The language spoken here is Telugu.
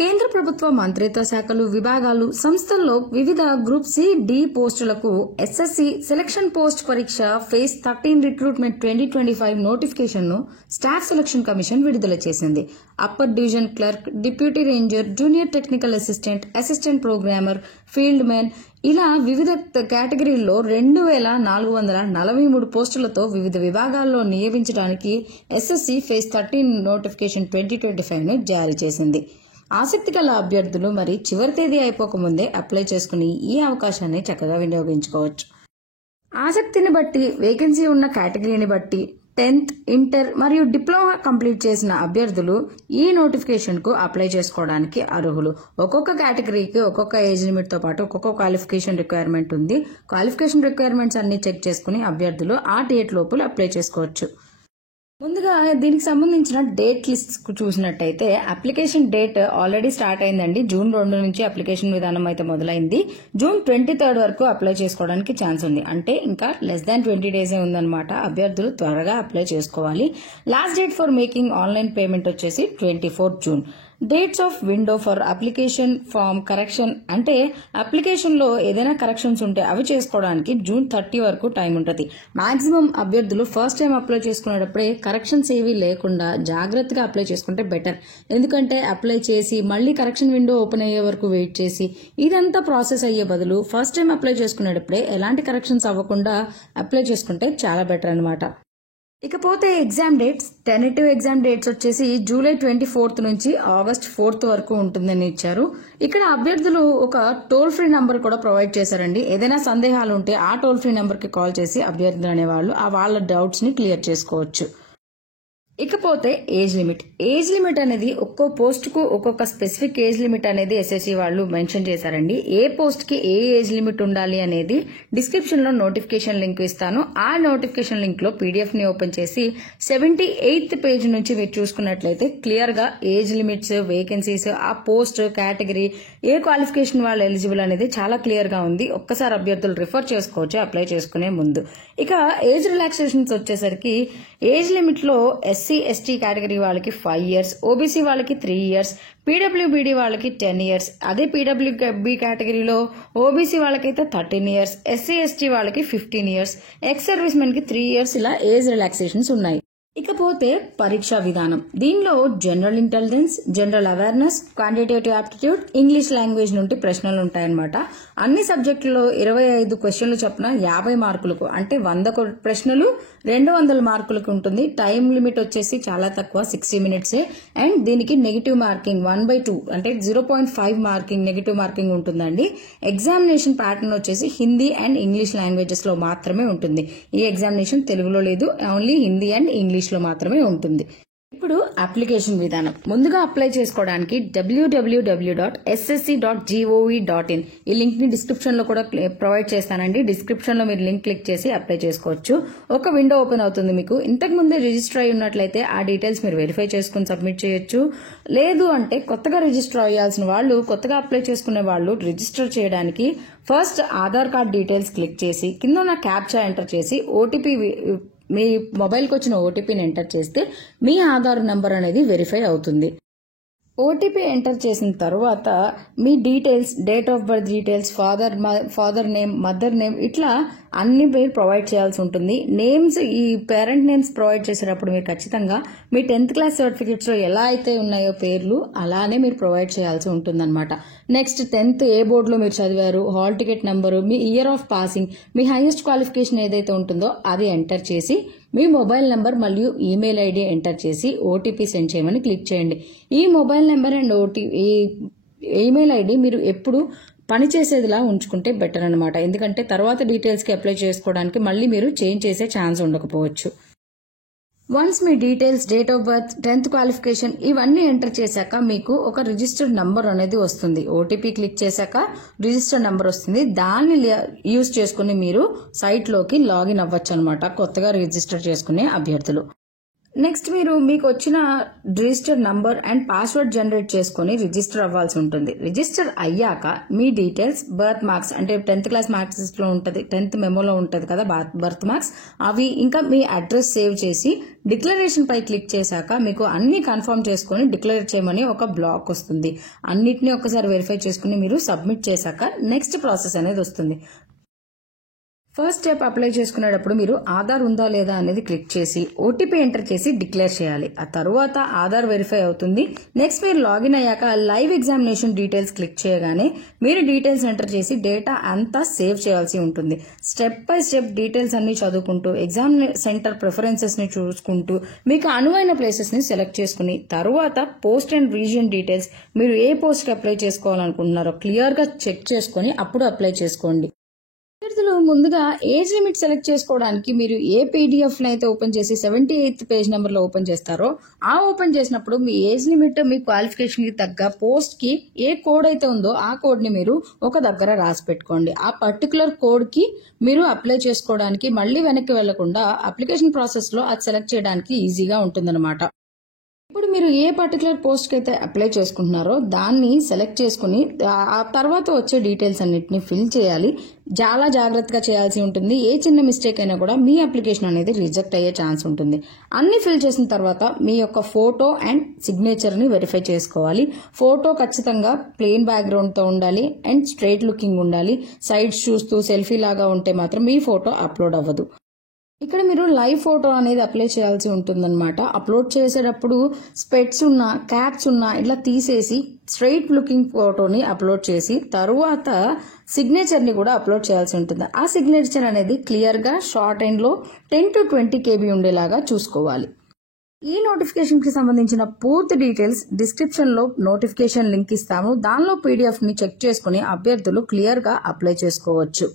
కేంద్ర ప్రభుత్వ మంత్రిత్వ శాఖలు, విభాగాలు, సంస్థల్లో వివిధ గ్రూప్ సి, డి పోస్టులకు ఎస్ఎస్సి సెలక్షన్ పోస్ట్ పరీక్ష ఫేజ్ 13 రిక్రూట్మెంట్ 2025 నోటిఫికేషన్ ను స్టాఫ్ సెలక్షన్ కమిషన్ విడుదల చేసింది. Upper division clerk, deputy ranger, junior technical assistant, assistant programmer, field man ఇలా వివిధ కేటగిరీల్లో 2443 పోస్టులతో వివిధ విభాగాల్లో నియమించడానికి ఎస్ఎస్సి ఫేజ్ 13 నోటిఫికేషన్ 2025 ను జారీ చేసింది. ఆసక్తి గల అభ్యర్థులు మరి చివరి తేదీ అయిపోకముందే అప్లై చేసుకుని ఈ అవకాశాన్ని చక్కగా వినియోగించుకోవచ్చు. ఆసక్తిని బట్టి, వేకెన్సీ ఉన్న కేటగిరీని బట్టి 10th, ఇంటర్ మరియు డిప్లొమా కంప్లీట్ చేసిన అభ్యర్థులు ఈ నోటిఫికేషన్ కు అప్లై చేసుకోవడానికి అర్హులు. ఒక్కొక్క కేటగిరీకి ఒక్కొక్క ఏజ్ లిమిట్ తో పాటు ఒక్కొక్క క్వాలిఫికేషన్ రిక్వైర్మెంట్ ఉంది. క్వాలిఫికేషన్ రిక్వైర్మెంట్స్ అన్ని చెక్ చేసుకుని అభ్యర్థులు ఆ డేట్ లోపల అప్లై చేసుకోవచ్చు. ముందుగా దీనికి సంబంధించిన డేట్ లిస్ట్ చూసినట్టయితే అప్లికేషన్ డేట్ ఆల్రెడీ స్టార్ట్ అయిందండి. జూన్ 2 నుంచి అప్లికేషన్ విధానం అయితే మొదలైంది. జూన్ 23 వరకు అప్లై చేసుకోవడానికి ఛాన్స్ ఉంది. అంటే ఇంకా లెస్ దాన్ 20 డేసే ఉందన్నమాట. అభ్యర్థులు త్వరగా అప్లై చేసుకోవాలి. Last date for making online payment వచ్చేసి 24 June. Dates of window for application form correction అంటే అప్లికేషన్ లో ఏదైనా కరెక్షన్స్ ఉంటే అవి చేసుకోవడానికి జూన్ 30 వరకు టైం ఉంటుంది. మాక్సిమం అభ్యర్థులు ఫస్ట్ టైం అప్లై చేసుకునేటప్పుడే కరెక్షన్స్ ఏవి లేకుండా జాగ్రత్తగా అప్లై చేసుకుంటే బెటర్. ఎందుకంటే అప్లై చేసి మళ్ళీ కరెక్షన్ విండో ఓపెన్ అయ్యే వరకు వెయిట్ చేసి ఇదంతా ప్రాసెస్ అయ్యే బదులు ఫస్ట్ టైం అప్లై చేసుకునేటప్పుడే ఎలాంటి కరెక్షన్స్ అవ్వకుండా అప్లై చేసుకుంటే చాలా బెటర్ అన్నమాట. ఇకపోతే exam dates, tentative exam dates వచ్చేసి జూలై 24 నుంచి ఆగస్ట్ 4 వరకు ఉంటుందని ఇచ్చారు. ఇక్కడ అభ్యర్థులు ఒక టోల్ ఫ్రీ నంబర్ కూడా ప్రొవైడ్ చేశారండి. ఏదైనా సందేహాలు ఉంటే ఆ టోల్ ఫ్రీ నంబర్ కి కాల్ చేసి అభ్యర్థులు అనేవాళ్ళు వాళ్ళ డౌట్స్ ని క్లియర్ చేసుకోవచ్చు. ఇకపోతే ఏజ్ లిమిట్. ఏజ్ లిమిట్ అనేది ఒక్కో పోస్ట్ కు ఒక్కొక్క స్పెసిఫిక్ ఏజ్ లిమిట్ అనేది ఎస్ఎస్సి వాళ్ళు మెన్షన్ చేశారండి. ఏ పోస్ట్ కి ఏ ఏజ్ లిమిట్ ఉండాలి అనేది డిస్క్రిప్షన్ లో నోటిఫికేషన్ లింక్ ఇస్తాను. ఆ నోటిఫికేషన్ లింక్ లో పీడిఎఫ్ ని ఓపెన్ చేసి 78th పేజ్ నుంచి మీరు చూసుకున్నట్లయితే క్లియర్ గా ఏజ్ లిమిట్స్, వేకెన్సీస్, ఆ పోస్ట్ కేటగిరీ, ఏ క్వాలిఫికేషన్ వాళ్ళు ఎలిజిబుల్ అనేది చాలా క్లియర్ గా ఉంది. ఒక్కసారి అభ్యర్థులు రిఫర్ చేసుకోవచ్చు అప్లై చేసుకునే ముందు. ఇక ఏజ్ రిలాక్సేషన్స్ వచ్చేసరికి ఏజ్ లిమిట్ లో ఎస్సీ, ఎస్టీ కేటగిరీ వాళ్ళకి 5 years, ఓబీసీ వాళ్ళకి 3 years, పీడబ్ల్యూబీడీ వాళ్ళకి 10 years, అదే పీడబ్ల్యూబీ కేటగిరీలో ఓబీసీ వాళ్ళకైతే 13 years, ఎస్సీ ఎస్టీ వాళ్ళకి 15 years, ఎక్స్ సర్వీస్ మెన్ కి 3 years ఇలా ఏజ్ రిలాక్సేషన్స్ ఉన్నాయి. ఇకపోతే పరీక్షా విధానం. దీనిలో general intelligence, general awareness, quantitative aptitude, English language నుండి ప్రశ్నలు ఉంటాయన్నమాట. అన్ని సబ్జెక్టుల్లో 25 క్వశ్చన్లు చొప్పున 50 మార్కులకు అంటే 100 ప్రశ్నలు 200 మార్కులకు ఉంటుంది. టైం లిమిట్ వచ్చేసి చాలా తక్కువ, 60 minutes. అండ్ దీనికి నెగిటివ్ మార్కింగ్ 1/2 అంటే 0.5 మార్కింగ్ నెగిటివ్ మార్కింగ్ ఉంటుందండి. ఎగ్జామినేషన్ ప్యాటర్న్ వచ్చేసి హిందీ అండ్ ఇంగ్లీష్ లాంగ్వేజెస్ లో మాత్రమే ఉంటుంది. ఈ ఎగ్జామినేషన్ తెలుగులో లేదు, ఓన్లీ హిందీ అండ్ ఇంగ్లీష్ లో మాత్రమే ఉంటుంది. ఇప్పుడు అప్లికేషన్ విధానం. ముందుగా అప్లై చేసుకోవడానికి www.ssc.gov.in ఈ లింక్ ని డిస్క్రిప్షన్ లో కూడా ప్రొవైడ్ చేస్తానండి. డిస్క్రిప్షన్ లో మీరు లింక్ క్లిక్ చేసి అప్లై చేసుకోవచ్చు. ఒక విండో ఓపెన్ అవుతుంది మీకు. ఇంతకు ముందే రిజిస్టర్ అయి ఉన్నట్లయితే ఆ డీటెయిల్స్ మీరు వెరిఫై చేసుకుని సబ్మిట్ చేయొచ్చు. లేదు అంటే కొత్తగా రిజిస్టర్ అయ్యాల్సిన వాళ్ళు, కొత్తగా అప్లై చేసుకునే వాళ్ళు రిజిస్టర్ చేయడానికి first Aadhaar card details click చేసి కింద ఉన్న క్యాప్చా ఎంటర్ చేసి ఓటీపీ, మీ మొబైల్కి వచ్చిన ఓటీపీని ఎంటర్ చేస్తే మీ ఆధార్ నంబర్ అనేది వెరిఫై అవుతుంది. ఓటీపీ ఎంటర్ చేసిన తర్వాత మీ details, date of birth details, father name, mother name ఇట్లా అన్ని మీరు ప్రొవైడ్ చేయాల్సి ఉంటుంది. నేమ్స్, ఈ పేరెంట్ నేమ్స్ ప్రొవైడ్ చేసేటప్పుడు మీరు ఖచ్చితంగా మీ 10th క్లాస్ సర్టిఫికెట్స్ లో ఎలా అయితే ఉన్నాయో పేర్లు అలానే మీరు ప్రొవైడ్ చేయాల్సి ఉంటుందన్నమాట. నెక్స్ట్ 10th ఏ బోర్డులో మీరు చదివారు, hall ticket number, me year of passing, me highest qualification ఏదైతే ఉంటుందో అది ఎంటర్ చేసి మీ మొబైల్ నెంబర్ మరియు ఈమెయిల్ ఐడి ఎంటర్ చేసి ఓటీపీ సెండ్ చేయమని క్లిక్ చేయండి. ఈ mobile number and email ID మీరు ఎప్పుడు పనిచేసేదిలా ఉంచుకుంటే బెటర్ అనమాట. ఎందుకంటే తర్వాత డీటెయిల్స్ కి అప్లై చేసుకోవడానికి మళ్ళీ మీరు చేంజ్ చేసే ఛాన్స్ ఉండకపోవచ్చు. Once me details, date of birth, 10th qualification ఇవన్నీ ఎంటర్ చేశాక మీకు ఒక రిజిస్టర్డ్ నంబర్ అనేది వస్తుంది. ఓటీపీ క్లిక్ చేశాక రిజిస్టర్డ్ నంబర్ వస్తుంది. దాన్ని యూజ్ చేసుకుని మీరు సైట్ లోకి లాగిన్ అవ్వచ్చు అనమాట, కొత్తగా రిజిస్టర్ చేసుకునే అభ్యర్థులు. నెక్స్ట్ మీకు వచ్చిన register number and password generate చేసుకుని రిజిస్టర్ అవ్వాల్సి ఉంటుంది. రిజిస్టర్ అయ్యాక మీ డీటెయిల్స్, బర్త్ మార్క్స్ అంటే 10th క్లాస్ మార్క్స్ లో ఉంటుంది, 10th మెమోలో ఉంటుంది కదా బర్త్ మార్క్స్, అవి ఇంకా మీ అడ్రస్ సేవ్ చేసి డిక్లరేషన్ పై క్లిక్ చేశాక మీకు అన్ని కన్ఫర్మ్ చేసుకుని డిక్లేర్ చేయమని ఒక బ్లాక్ వస్తుంది. అన్నిటిని ఒకసారి వెరిఫై చేసుకుని మీరు సబ్మిట్ చేశాక నెక్స్ట్ ప్రాసెస్ అనేది వస్తుంది. ఫస్ట్ స్టెప్ అప్లై చేసుకునేటప్పుడు మీరు ఆధార్ ఉందా లేదా అనేది క్లిక్ చేసి ఓటీపీ ఎంటర్ చేసి డిక్లేర్ చేయాలి. ఆ తర్వాత ఆధార్ వెరిఫై అవుతుంది. నెక్స్ట్ మీరు లాగిన్ అయ్యాక లైవ్ ఎగ్జామినేషన్ డీటెయిల్స్ క్లిక్ చేయగానే మీరు డీటెయిల్స్ ఎంటర్ చేసి డేటా అంతా సేవ్ చేయాల్సి ఉంటుంది. స్టెప్ బై స్టెప్ డీటెయిల్స్ అన్ని చదువుకుంటూ ఎగ్జామ్ సెంటర్ ప్రిఫరెన్సెస్ ని చూసుకుంటూ మీకు అనువైన ప్లేసెస్ ని సెలెక్ట్ చేసుకుని తర్వాత పోస్ట్ అండ్ రీజియన్ డీటెయిల్స్, మీరు ఏ పోస్ట్ కి అప్లై చేసుకోవాలనుకుంటున్నారో క్లియర్ గా చెక్ చేసుకుని అప్పుడు అప్లై చేసుకోండి. అభ్యర్థులు ముందుగా ఏజ్ లిమిట్ సెలెక్ట్ చేసుకోవడానికి మీరు ఏ పీడిఎఫ్ ని అయితే ఓపెన్ చేసి 78th పేజ్ నెంబర్ లో ఓపెన్ చేస్తారో ఆ ఓపెన్ చేసినప్పుడు మీ ఏజ్ లిమిట్ మీ క్వాలిఫికేషన్ కి తగ్గ పోస్ట్ కి ఏ కోడ్ అయితే ఉందో ఆ కోడ్ ని మీరు ఒక దగ్గర రాసి పెట్టుకోండి. ఆ పర్టికులర్ కోడ్ కి మీరు అప్లై చేసుకోవడానికి మళ్ళీ వెనక్కి వెళ్లకుండా అప్లికేషన్ ప్రాసెస్ లో అది సెలెక్ట్ చేయడానికి ఈజీగా ఉంటుందన్నమాట. ఇప్పుడు మీరు ఏ పర్టికులర్ పోస్ట్ కి అయితే అప్లై చేసుకుంటున్నారో దాన్ని సెలెక్ట్ చేసుకుని ఆ తర్వాత వచ్చే డీటెయిల్స్ అన్నిటిని ఫిల్ చేయాలి. చాలా జాగ్రత్తగా చేయాల్సి ఉంటుంది. ఏ చిన్న మిస్టేక్ అయినా కూడా మీ అప్లికేషన్ అనేది రిజెక్ట్ అయ్యే ఛాన్స్ ఉంటుంది. అన్ని ఫిల్ చేసిన తర్వాత మీ యొక్క ఫోటో అండ్ సిగ్నేచర్ ని వెరిఫై చేసుకోవాలి. ఫోటో ఖచ్చితంగా ప్లెయిన్ బ్యాక్గ్రౌండ్ తో ఉండాలి అండ్ స్ట్రైట్ లుకింగ్ ఉండాలి. సైడ్స్ చూస్తూ సెల్ఫీ లాగా ఉంటే మాత్రం మీ ఫోటో అప్లోడ్ అవ్వదు. ఇక్కడ మీరు లైవ్ ఫోటో అనేది అప్లై చేయాల్సి ఉంటుందన్నమాట. అప్లోడ్ చేసేటప్పుడు స్పెట్స్ ఉన్నా క్యాప్స్ ఉన్నా ఇట్లా తీసేసి స్ట్రైట్ లుకింగ్ ఫోటోని అప్లోడ్ చేసి తరువాత సిగ్నేచర్ ని కూడా అప్లోడ్ చేయాల్సి ఉంటుంది. ఆ సిగ్నేచర్ అనేది క్లియర్ గా షార్ట్ అండ్ లో 10 to 20 KB ఉండేలాగా చూసుకోవాలి. ఈ నోటిఫికేషన్ కి సంబంధించిన పూర్తి డీటెయిల్స్ డిస్క్రిప్షన్ లో నోటిఫికేషన్ లింక్ ఇస్తాము. దానిలో పీడిఎఫ్ ని చెక్ చేసుకుని అభ్యర్థులు క్లియర్ గా అప్లై చేసుకోవచ్చు.